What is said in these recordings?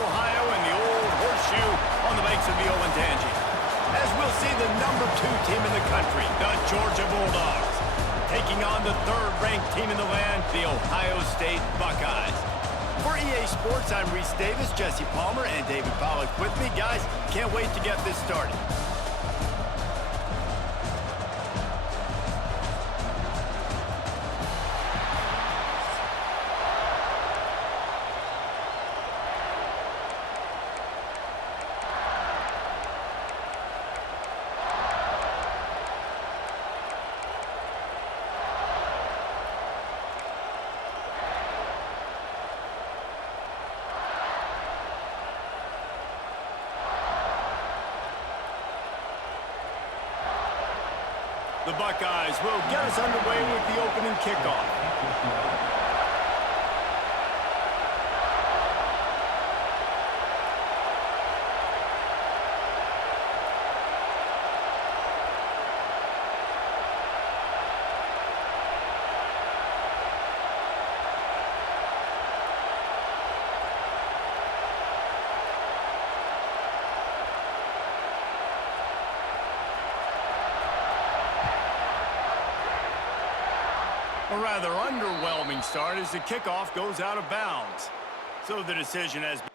Ohio and the old horseshoe on the banks of the Olentangy. As we'll see the #2 team in the country, the Georgia Bulldogs, taking on the 3rd-ranked team in the land, the Ohio State Buckeyes. For EA Sports, I'm Reese Davis, Jesse Palmer, and David Pollack with me. Guys, can't wait to get this started. The Buckeyes will get us underway with the opening kickoff. A rather underwhelming start as the kickoff goes out of bounds. So the decision has been...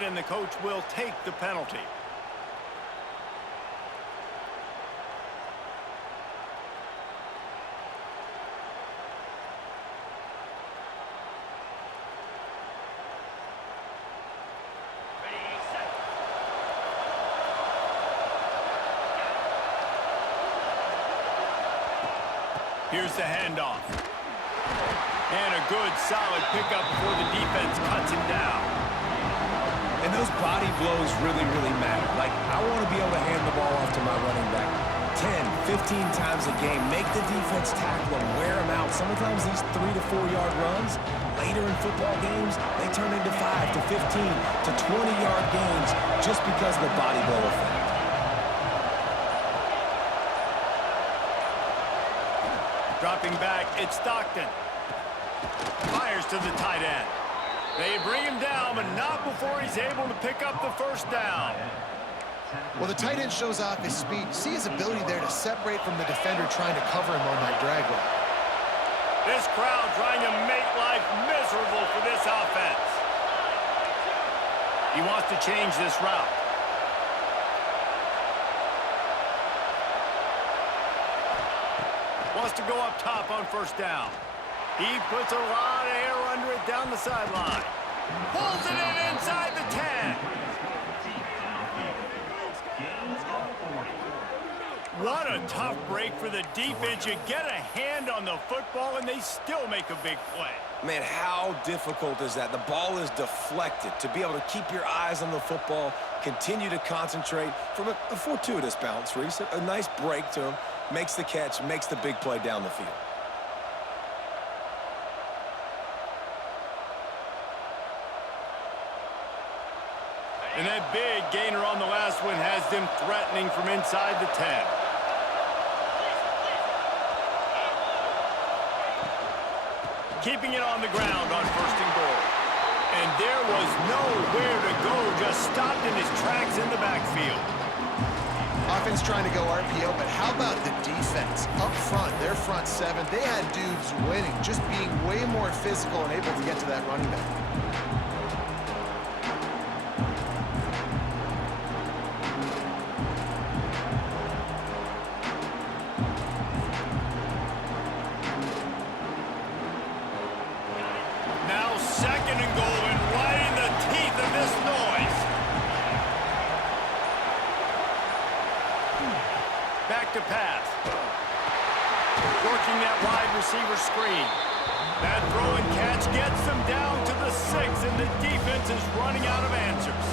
and the coach will take the penalty. Here's the handoff. And a good, solid pickup before the defense cuts him down. And those body blows really, really matter. Like, I want to be able to hand the ball off to my running back 10, 15 times a game. Make the defense tackle them, wear them out. Sometimes these 3 to 4 yard runs, later in football games, they turn into 5 to 15 to 20-yard gains just because of the body blow effect. Dropping back, it's Stockton. Fires to the tight end. They bring him down, but not before he's able to pick up the first down. Well, the tight end shows off his speed. See his ability there to separate from the defender trying to cover him on that drag route. This crowd trying to make life miserable for this offense. He wants to change this route. Wants to go up top on first down. He puts a lot of air under it down the sideline. Pulls it in inside the 10. What a tough break for the defense. You get a hand on the football, and they still make a big play. Man, how difficult is that? The ball is deflected. To be able to keep your eyes on the football, continue to concentrate from a fortuitous bounce, Reese. A nice break to him, makes the catch, makes the big play down the field. And that big gainer on the last one has them threatening from inside the 10. Keeping it on the ground on 1st and goal. And there was nowhere to go, just stopped in his tracks in the backfield. Offense trying to go RPO, but how about the defense? Up front, their front 7, they had dudes winning, just being way more physical and able to get to that running back. Now 2nd and goal, and right in the teeth of this noise. Back to pass. working that wide receiver screen. That throw and catch gets them down to the 6, and the defense is running out of answers.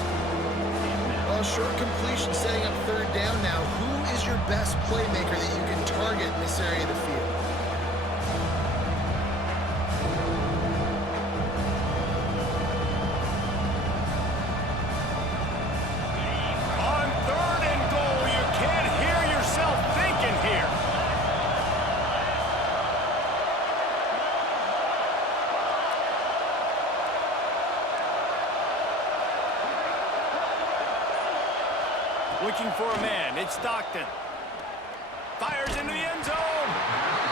Well, short completion setting up third down now. Who is your best playmaker that you can target in this area of the field? On 3rd and goal, you can't hear yourself thinking here. Looking for a man, it's Stockton. Fires into the end zone.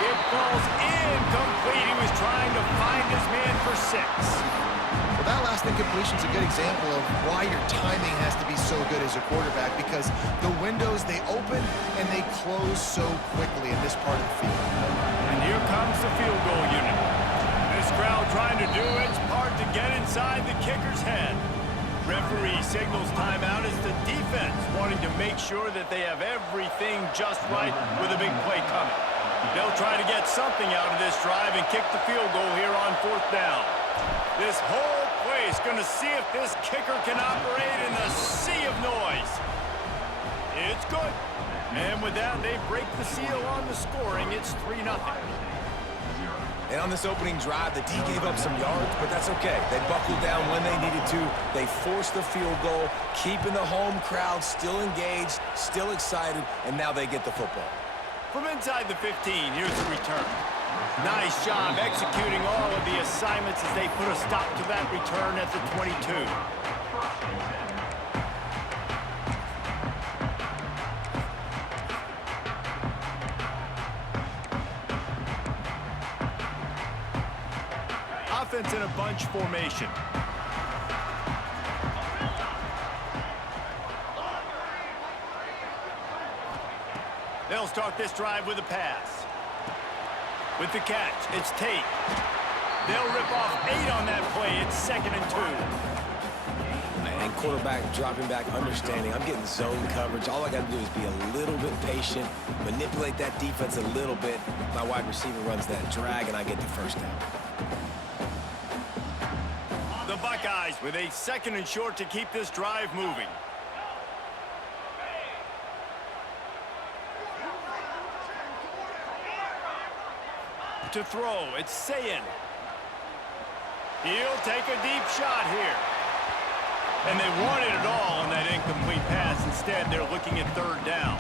It falls incomplete. He was trying to find his man for 6. Well, that last incompletion is a good example of why your timing has to be so good as a quarterback, because the windows, they open and they close so quickly in this part of the field. And here comes the field goal unit. This crowd trying to do its part to get inside the kicker's head. Referee signals timeout as the defense wanting to make sure that they have everything just right with a big play coming. They'll try to get something out of this drive and kick the field goal here on 4th down. This whole place going to see if this kicker can operate in the sea of noise. It's good. And with that, they break the seal on the scoring. It's 3-0. And on this opening drive, the D gave up some yards, but that's okay. They buckled down when they needed to. They forced the field goal, keeping the home crowd still engaged, still excited, and now they get the football. From inside the 15, here's the return. Nice job executing all of the assignments as they put a stop to that return at the 22. Offense in a bunch formation. They'll start this drive with a pass. With the catch, it's Tate. They'll rip off 8 on that play. It's 2nd and 2. And quarterback dropping back, understanding I'm getting zone coverage. All I got to do is be a little bit patient, manipulate that defense a little bit. My wide receiver runs that drag, and I get the first down. The Buckeyes with a 2nd and short to keep this drive moving. To throw, it's Sayin. He'll take a deep shot here. And they wanted it all on that incomplete pass. Instead, they're looking at 3rd down.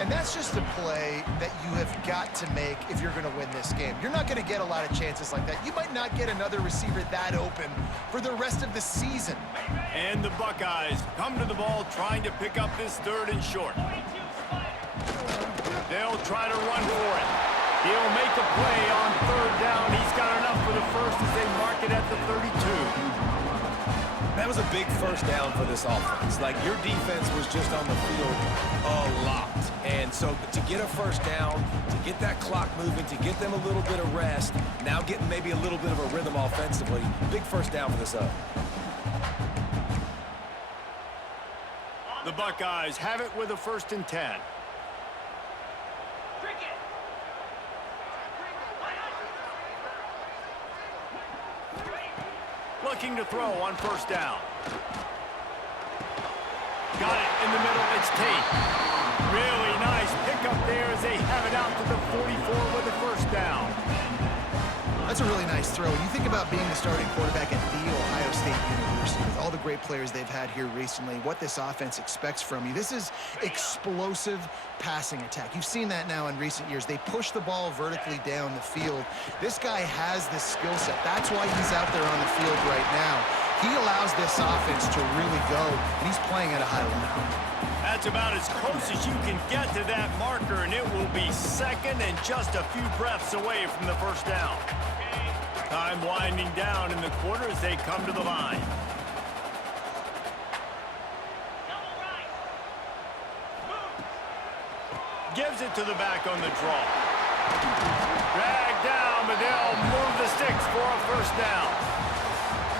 And that's just a play that you have got to make if you're going to win this game. You're not going to get a lot of chances like that. You might not get another receiver that open for the rest of the season. And the Buckeyes come to the ball trying to pick up this 3rd and short. They'll try to run for it. He'll make a play on 3rd down. He's got enough for the first as they mark it at the 32. That was a big first down for this offense. Like, your defense was just on the field a lot. And so to get a first down, to get that clock moving, to get them a little bit of rest, now getting maybe a little bit of a rhythm offensively, big first down for this up. The Buckeyes have it with a 1st and 10. Looking to throw on 1st down. Got it in the middle. It's Tate. Really nice pickup there as they have it out to the 44 with the 1st down. That's a really nice throw. When you think about being the starting quarterback at The Ohio State University, with all the great players they've had here recently, what this offense expects from you, this is explosive passing attack. You've seen that now in recent years. They push the ball vertically down the field. This guy has this skill set. That's why he's out there on the field right now. He allows this offense to really go, and he's playing at a high level. That's about as close as you can get to that marker, and it will be 2nd and just a few breaths away from the 1st down. Time winding down in the quarter as they come to the line. Gives it to the back on the draw. Dragged down, but they'll move the sticks for a 1st down.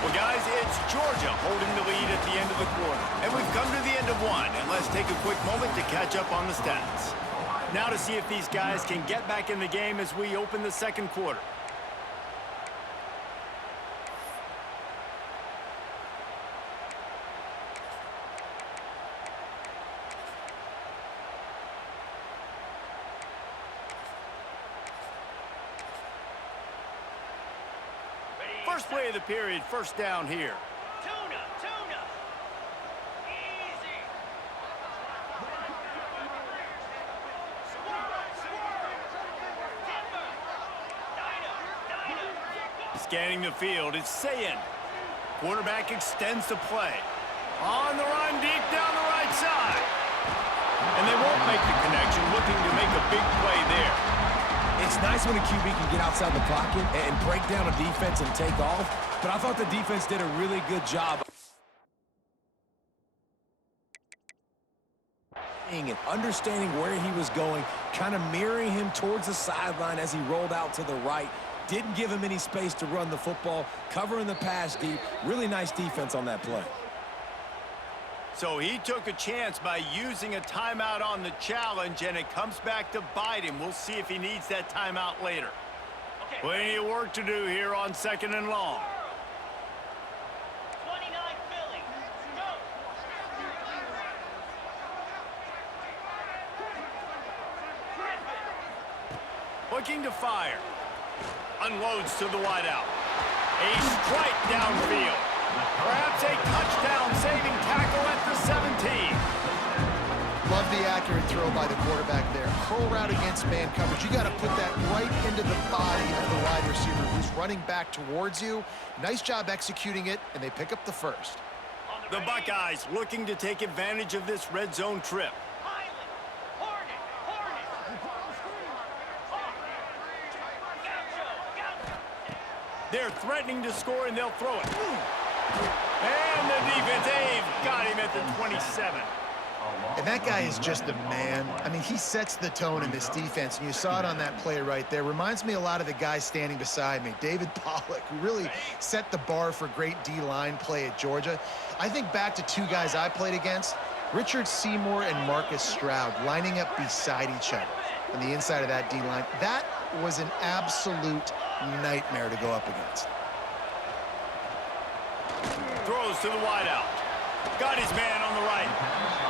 Well, guys, it's Georgia holding the lead at the end of the quarter. And we've come to the end of one, and let's take a quick moment to catch up on the stats. Now to see if these guys can get back in the game as we open the second quarter. First play of the period, first down here. Tuna. Easy. Dino. Scanning the field, it's Sayin. Quarterback extends the play. On the run, deep down the right side. And they won't make the connection, looking to make a big play there. It's nice when a QB can get outside the pocket and break down a defense and take off, but I thought the defense did a really good job and understanding where he was going, kind of mirroring him towards the sideline as he rolled out to the right. Didn't give him any space to run the football, covering the pass deep. Really nice defense on that play. So he took a chance by using a timeout on the challenge, and it comes back to bite him. We'll see if he needs that timeout later. Plenty of work to do here on second and long. 29 Philly. Go. Looking to fire. Unloads to the wideout. A strike downfield. Perhaps a touchdown-saving tackle at the 17. Love the accurate throw by the quarterback there. Curl route against man coverage. You got to put that right into the body of the wide receiver who's running back towards you. Nice job executing it, and they pick up the first. The Buckeyes looking to take advantage of this red zone trip. They're threatening to score, and they'll throw it. And the defense, they've got him at the 27. And that guy is just a man. I mean, he sets the tone in this defense, and you saw it on that play right there. Reminds me a lot of the guy standing beside me, David Pollock, who really set the bar for great D-line play at Georgia. I think back to two guys I played against, Richard Seymour and Marcus Stroud, lining up beside each other on the inside of that D-line. That was an absolute nightmare to go up against. Throws to the wideout. Got his man on the right.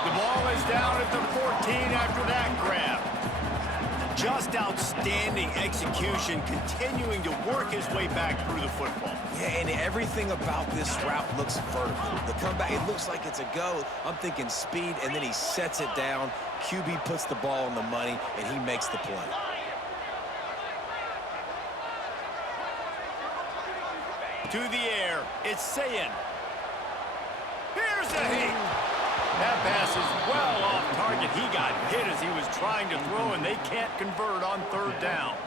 The ball is down at the 14 after that grab. Just outstanding execution, continuing to work his way back through the football. Yeah, and everything about this route looks vertical. The comeback, it looks like it's a go. I'm thinking speed, and then he sets it down. QB puts the ball on the money, and he makes the play. To the air, it's Sayin. Here's a hit. That pass is well off target. He got hit as he was trying to throw, and they can't convert on third down.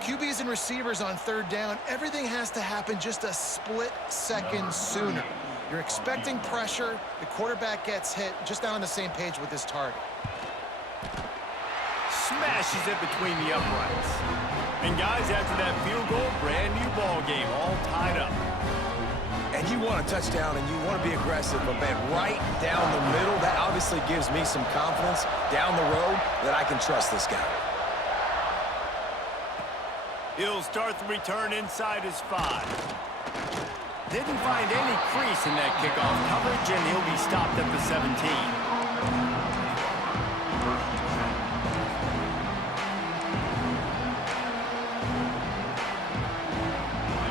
QBs and receivers on third down, everything has to happen just a split second sooner. You're expecting pressure, the quarterback gets hit, just not on the same page with his target. Smashes it between the uprights. And guys, after that field goal, brand new ball game, all tied up. And you want a touchdown and you want to be aggressive, but man, right down the middle, that obviously gives me some confidence down the road that I can trust this guy. He'll start the return inside his 5. Didn't find any crease in that kickoff coverage, and he'll be stopped at the 17.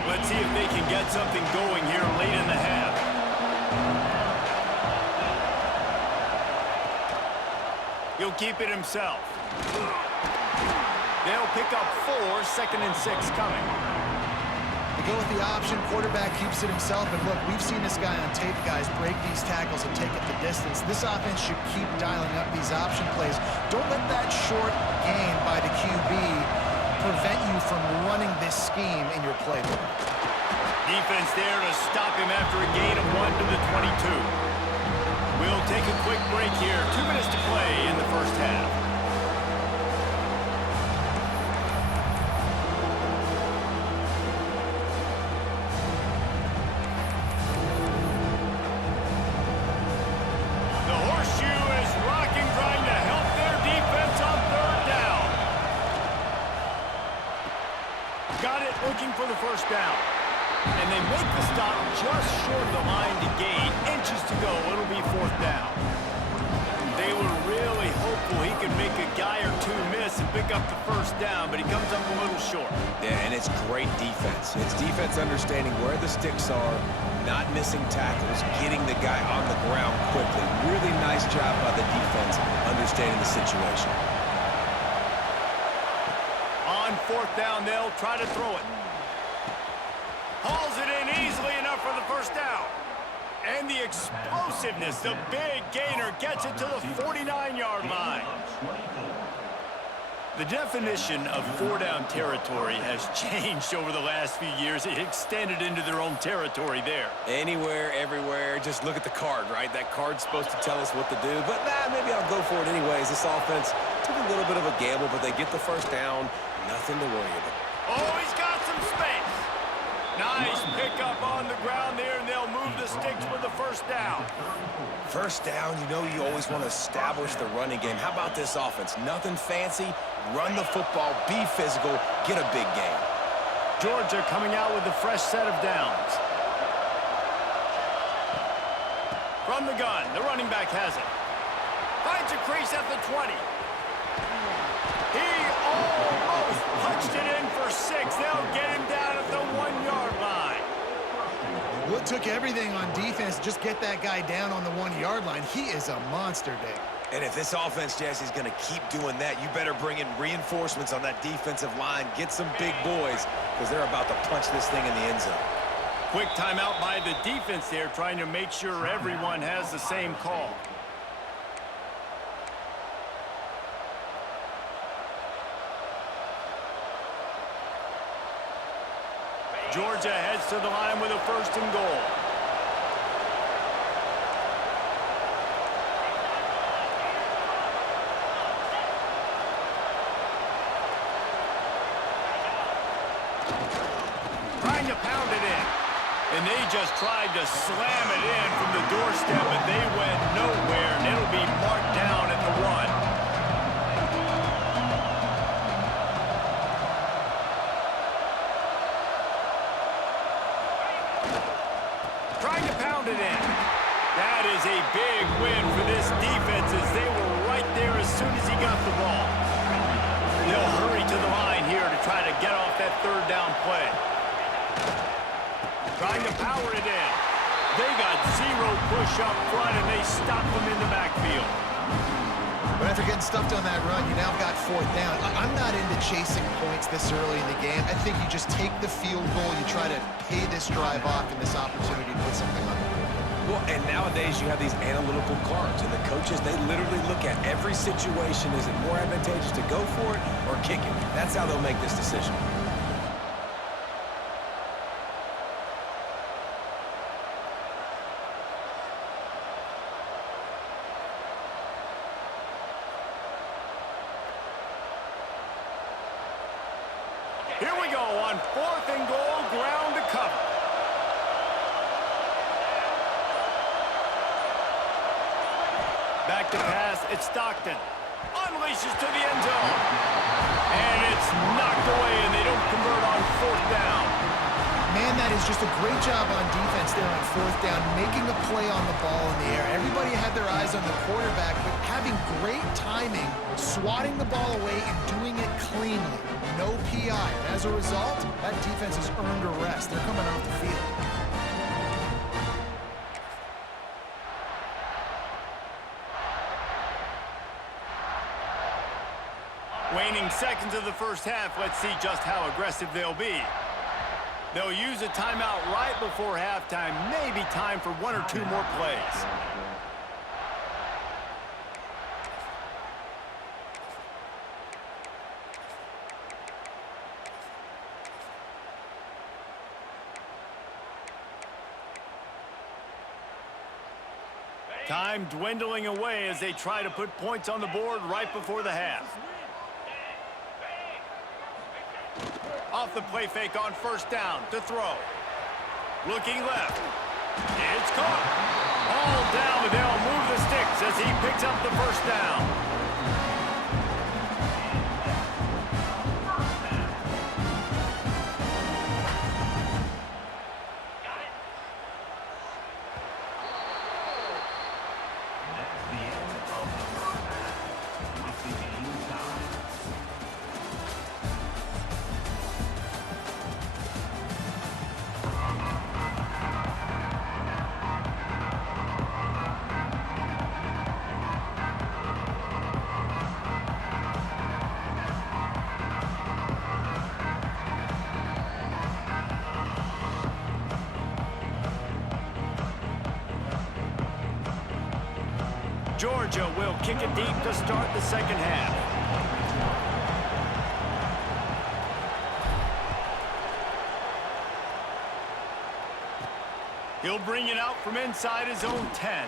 Let's see if they can get something going here late in the half. He'll keep it himself. They'll pick up 4, 2nd and 6 coming. They go with the option, quarterback keeps it himself, and look, we've seen this guy on tape, guys, break these tackles and take it the distance. This offense should keep dialing up these option plays. Don't let that short gain by the QB prevent you from running this scheme in your playbook. Defense there to stop him after a gain of 1 to the 22. We'll take a quick break here. 2 minutes to play in the first half. The horseshoe is rocking, trying to help their defense on third down. for the first down. And they make the stop just short of the line to gain. Inches to go. It'll be fourth down. They were really hopeful he could make a guy or two miss and pick up the first down, but he comes up a little short. Yeah, and it's great defense. It's defense understanding where the sticks are, not missing tackles, getting the guy on the ground quickly. Really nice job by the defense understanding the situation. On fourth down, they'll try to throw it. Hauls it in easily enough for the first down. And the explosiveness, the big gainer gets it to the 49-yard line. The definition of four-down territory has changed over the last few years. It extended into their own territory there. Anywhere, everywhere, just look at the card, right? That card's supposed to tell us what to do, but maybe I'll go for it anyways. This offense took a little bit of a gamble, but they get the first down. Nothing to worry about. Oh, he's got some space. Nice pickup on the ground there, and they'll move the sticks with the first down. First down, you know you always want to establish the running game. How about this offense? Nothing fancy. Run the football, be physical, get a big gain. Georgia coming out with a fresh set of downs. From the gun, the running back has it. Finds a crease at the 20. He almost punched it in for 6. They'll get him down at the 1-yard line. Well, it took everything on defense to just get that guy down on the 1-yard line. He is a monster, Dick. And if this offense, Jesse, is going to keep doing that, you better bring in reinforcements on that defensive line. Get some big boys, because they're about to punch this thing in the end zone. Quick timeout by the defense there, trying to make sure everyone has the same call. Georgia heads to the line with a first and goal. Trying to pound it in. And they just tried to slam it in from the doorstep, but they went nowhere, and it'll be marked down at the 1. Trying to pound it in. That is a big win for this defense as they were right there as soon as he got the ball. They'll hurry to the line here to try to get off that third down play. Trying to power it in. They got zero push up front, and they stopped them in the backfield. But after getting stuffed on that run, you now got fourth down. I'm not into chasing points this early in the game. I think you just take the field goal. You try to pay this drive off and this opportunity to put something on the board. Well, and nowadays you have these analytical cards, and the coaches, they literally look at every situation. Is it more advantageous to go for it or kick it? That's how they'll make this decision. Here we go on fourth and goal, ground to cover. Back to pass, it's Stockton. Unleashes to the end zone. And it's knocked away, and they don't convert on fourth down. Man, that is just a great job on defense there on fourth down, making a play on the ball in the air. Everybody had their eyes on the quarterback, but having great timing, swatting the ball away and doing it cleanly. No PI. As a result, that defense has earned a rest. They're coming off the field. Waning seconds of the first half. Let's see just how aggressive they'll be. They'll use a timeout right before halftime. Maybe time for 1 or 2 more plays. Time dwindling away as they try to put points on the board right before the half. Off the play fake on first down to throw. Looking left. It's caught. All down, but they'll move the sticks as he picks up the first down. Georgia will kick it deep to start the second half. He'll bring it out from inside his own 10.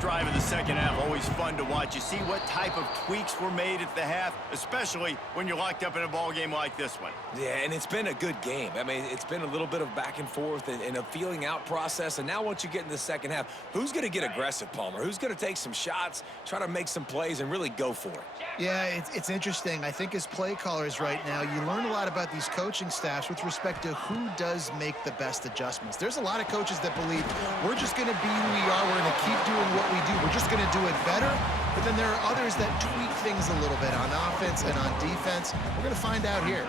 Drive of the second half, always fun to watch. You see what type of tweaks were made at the half, especially when you're locked up in a ball game like this one. Yeah, and it's been a good game. I mean, it's been a little bit of back and forth and a feeling out process. And now once you get in the second half, who's going to get aggressive, Palmer? Who's going to take some shots, try to make some plays, and really go for it? Yeah, it's interesting. I think as play callers right now, you learn a lot about these coaching staffs with respect to who does make the best adjustments. There's a lot of coaches that believe we're just going to be who we are. We're going to keep doing what we do. We're just going to do it better. But then there are others that tweak things a little bit on offense and on defense. We're going to find out here.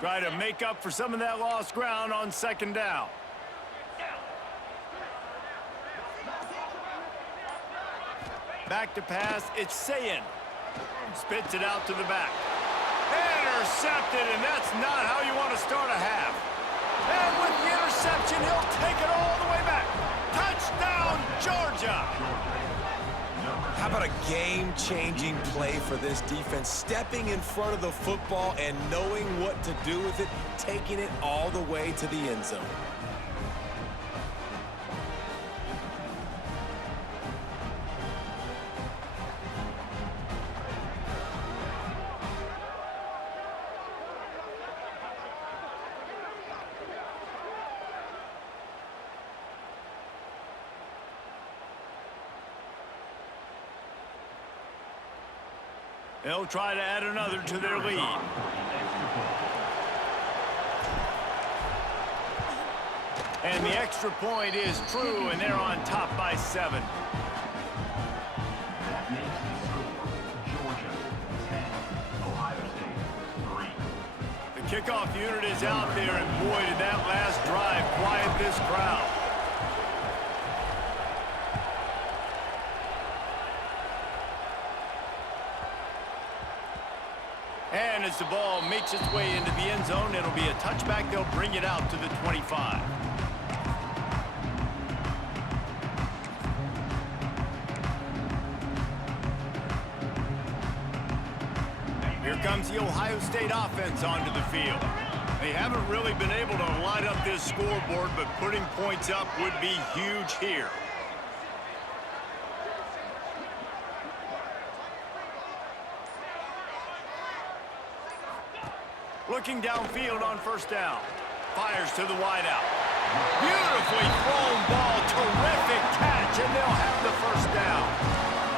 Try to make up for some of that lost ground on second down. Back to pass, it's Sayin. Spits it out to the back. Intercepted, and that's not how you want to start a half. And with the interception, he'll take it all the way back. Touchdown, Georgia! How about a game-changing play for this defense? Stepping in front of the football and knowing what to do with it, taking it all the way to the end zone. They'll try to add another to their lead. And the extra point is true, and they're on top by 7. That makes the score Georgia 10, Ohio State 3. The kickoff unit is out there, and boy, did that last drive quiet this crowd. And as the ball makes its way into the end zone, it'll be a touchback. They'll bring it out to the 25. Here comes the Ohio State offense onto the field. They haven't really been able to light up this scoreboard, but putting points up would be huge here. Looking downfield on first down. Fires to the wideout. Beautifully thrown ball. Terrific catch, and they'll have the first down.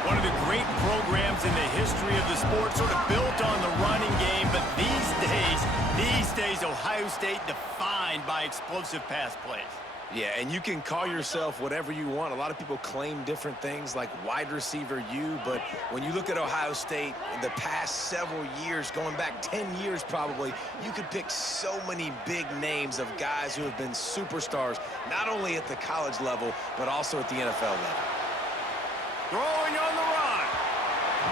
One of the great programs in the history of the sport, sort of built on the running game, but these days, Ohio State defined by explosive pass plays. Yeah, and you can call yourself whatever you want. A lot of people claim different things like wide receiver U, but when you look at Ohio State in the past several years, going back 10 years probably, you could pick so many big names of guys who have been superstars, not only at the college level, but also at the NFL level. Throwing on the run.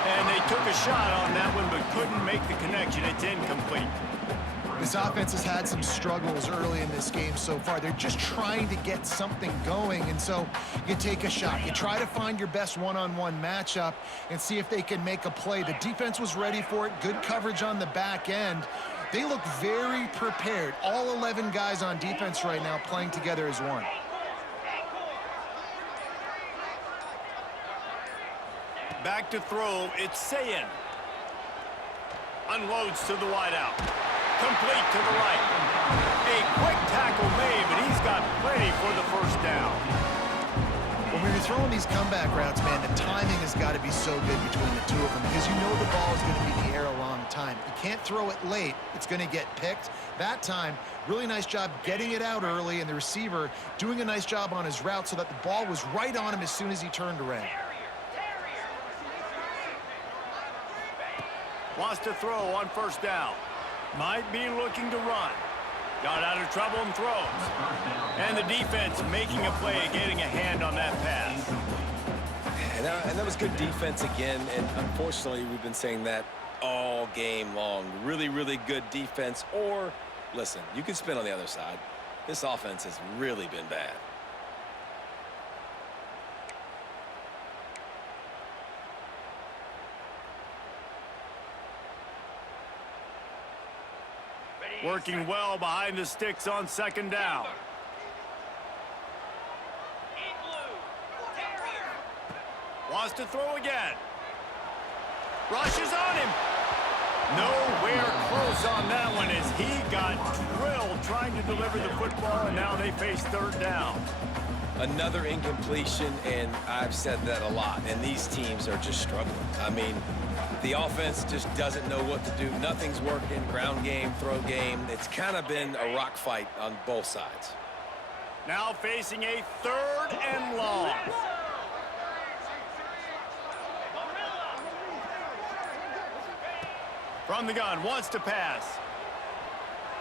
And they took a shot on that one, but couldn't make the connection. It's incomplete. This offense has had some struggles early in this game so far. They're just trying to get something going, and so you take a shot. You try to find your best one-on-one matchup and see if they can make a play. The defense was ready for it. Good coverage on the back end. They look very prepared. All 11 guys on defense right now playing together as one. Back to throw, it's Sayin. Unloads to the wideout. Complete to the right. A quick tackle made, but he's got plenty for the first down. Well, when you're throwing these comeback routes, man, the timing has got to be so good between the two of them because you know the ball is going to be in the air a long time. You can't throw it late. It's going to get picked. That time, really nice job getting it out early, and the receiver doing a nice job on his route so that the ball was right on him as soon as he turned around. Wants to throw on first down. Might be looking to run. Got out of trouble and throws. And the defense making a play, getting a hand on that pass. And that was good defense again, and unfortunately we've been saying that all game long. Really, really good defense, or, listen, you can spin on the other side. This offense has really been bad. Working well behind the sticks on second down. Wants to throw again. Rushes on him. Nowhere close on that one as he got drilled trying to deliver the football, and now they face third down. Another incompletion, and I've said that a lot, and these teams are just struggling. I mean, the offense just doesn't know what to do. Nothing's working. Ground game, throw game. It's kind of been a rock fight on both sides. Now facing a third and long. From the gun, wants to pass.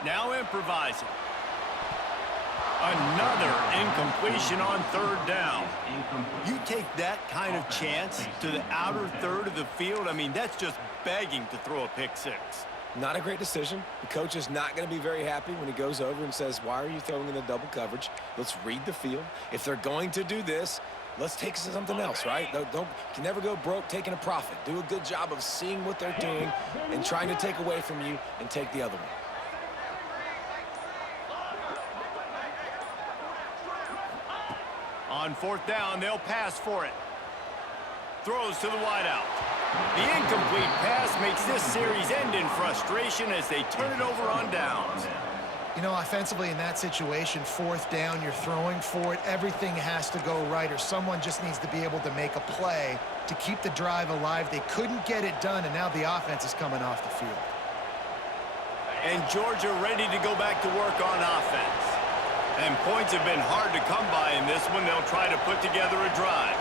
Now improvising. Another incompletion on third down. You take that kind of chance to the outer third of the field, I mean, that's just begging to throw a pick six. Not a great decision. The coach is not going to be very happy when he goes over and says, why are you throwing in the double coverage? Let's read the field. If they're going to do this, let's take something else, right? You can never go broke taking a profit. Do a good job of seeing what they're doing and trying to take away from you and take the other one. On fourth down, they'll pass for it. Throws to the wideout. The incomplete pass makes this series end in frustration as they turn it over on downs. You know, offensively in that situation, fourth down, you're throwing for it. Everything has to go right, or someone just needs to be able to make a play to keep the drive alive. They couldn't get it done, and now the offense is coming off the field. And Georgia ready to go back to work on offense. And points have been hard to come by in this one. They'll try to put together a drive.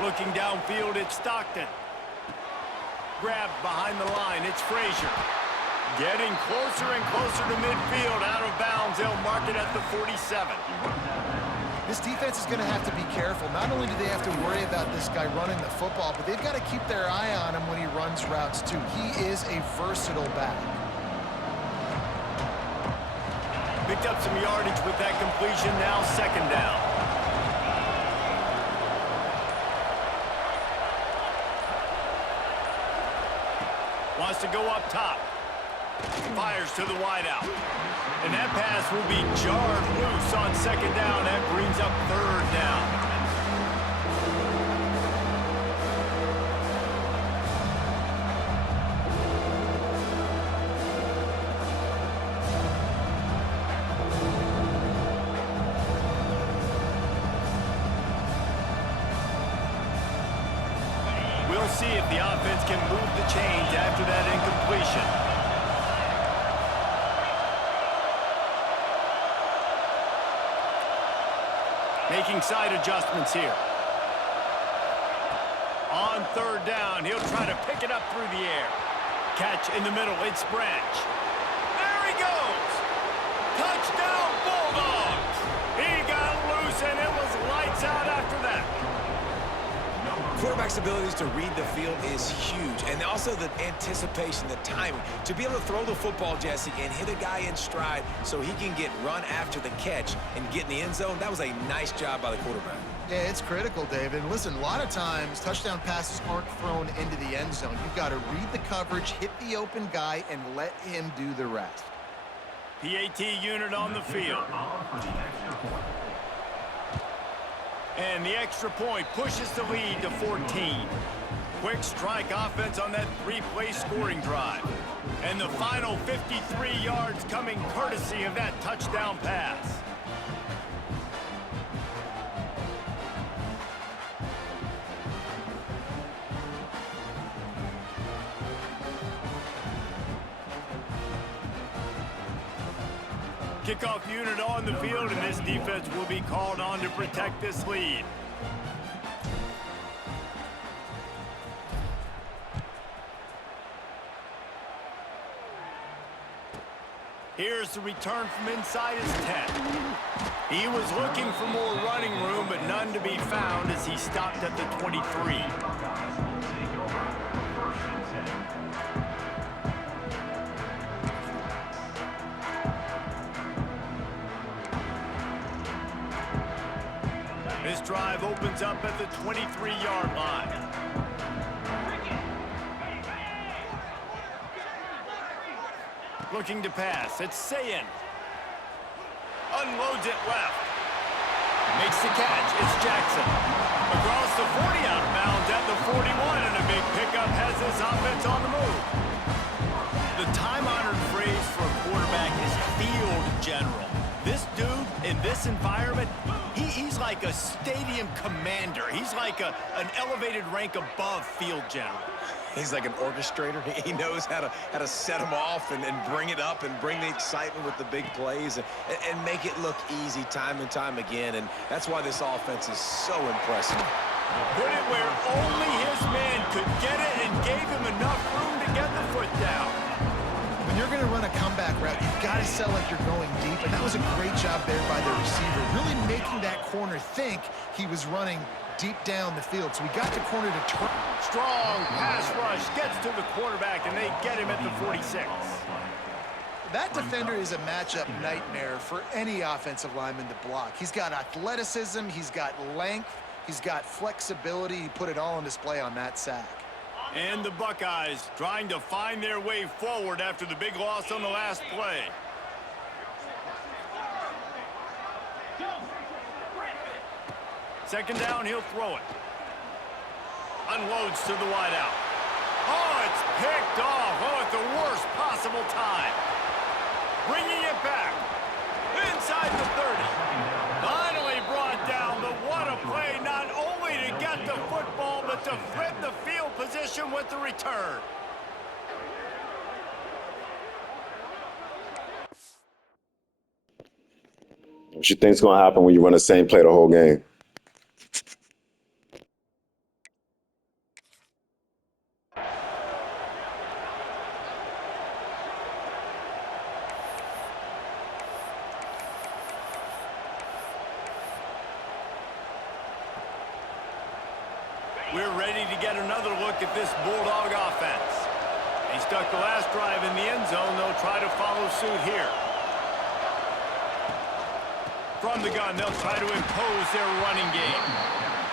Looking downfield, it's Stockton. Grabbed behind the line, it's Frazier. Getting closer and closer to midfield, out of bounds. They'll mark it at the 47. This defense is going to have to be careful. Not only do they have to worry about this guy running the football, but they've got to keep their eye on him when he runs routes too. He is a versatile back. Picked up some yardage with that completion, now second down. Wants to go up top. Fires to the wideout. And that pass will be jarred loose on second down. That brings up third down. We'll see if the offense can move the chains after that incompletion. Making side adjustments here. On third down, he'll try to pick it up through the air. Catch in the middle, it's Branch. There he goes! Touchdown, Bulldogs! He got loose, and it was lights out after that. Quarterback's abilities to read the field is huge, and also the anticipation, the timing. To be able to throw the football, Jesse, and hit a guy in stride so he can get run after the catch and get in the end zone, that was a nice job by the quarterback. Yeah, it's critical, David. Listen, a lot of times touchdown passes aren't thrown into the end zone. You've got to read the coverage, hit the open guy, and let him do the rest. PAT unit on the field. And the extra point pushes the lead to 14. quick strike offense on that three-play scoring drive. And the final 53 yards coming courtesy of that touchdown pass. Kickoff unit on the field, and this defense will be called on to protect this lead. Here's the return from inside his 10. He was looking for more running room, but none to be found as he stopped at the 23. Buckeyes will take over 1st and 10. This drive opens up at the 23-yard line. Looking to pass. It's Sayin. Unloads it left. Makes the catch. It's Jackson. Across the 40 out of bounds at the 41, and a big pickup has this offense on the move. The time-honored phrase for a quarterback is field general. This dude in this environment, he's like a stadium commander. He's like an elevated rank above field general. He's like an orchestrator. He knows how to set them off and bring it up and bring the excitement with the big plays and make it look easy time and time again. And that's why this offense is so impressive. Put it where only his man could get it and gave him enough room to get the foot down. When you're going to run a comeback route, you've got to sell like you're going deep, and that was a great job there by the receiver, really making that corner think he was running deep down the field. So we got the corner to turn. Strong pass rush gets to the quarterback, and they get him at the 46. That defender is a matchup nightmare for any offensive lineman to block. He's got athleticism, he's got length, he's got flexibility. He put it all on display on that sack. And the Buckeyes trying to find their way forward after the big loss on the last play. Second down, he'll throw it. Unloads to the wideout. Oh, it's picked off. Oh, at the worst possible time. Bringing it back. Inside the 30. Finally brought down, but what a play, not only to get the football, but to flip the field position with the return. What you think's gonna happen when you run the same play the whole game? We're ready to get another look at this Bulldog offense. They stuck the last drive in the end zone. They'll try to follow suit here. From the gun, they'll try to impose their running game.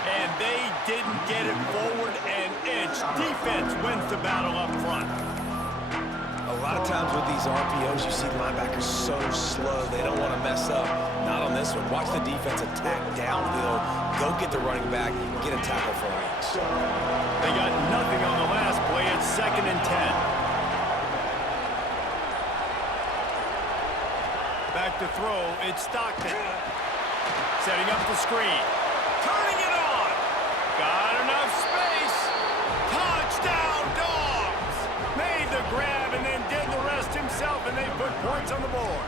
And they didn't get it forward an inch. Defense wins the battle up front. A lot of times with these RPOs, you see linebackers so slow, they don't want to mess up. Not on this one. Watch the defense attack downfield, go get the running back, get a tackle for him. They got nothing on the last play. It's 2nd and 10. Back to throw, it's Stockton. Setting up the screen. Turning it on. Got enough space. Touchdown, Dogs. Made the grab and then did the rest himself, and they put points on the board.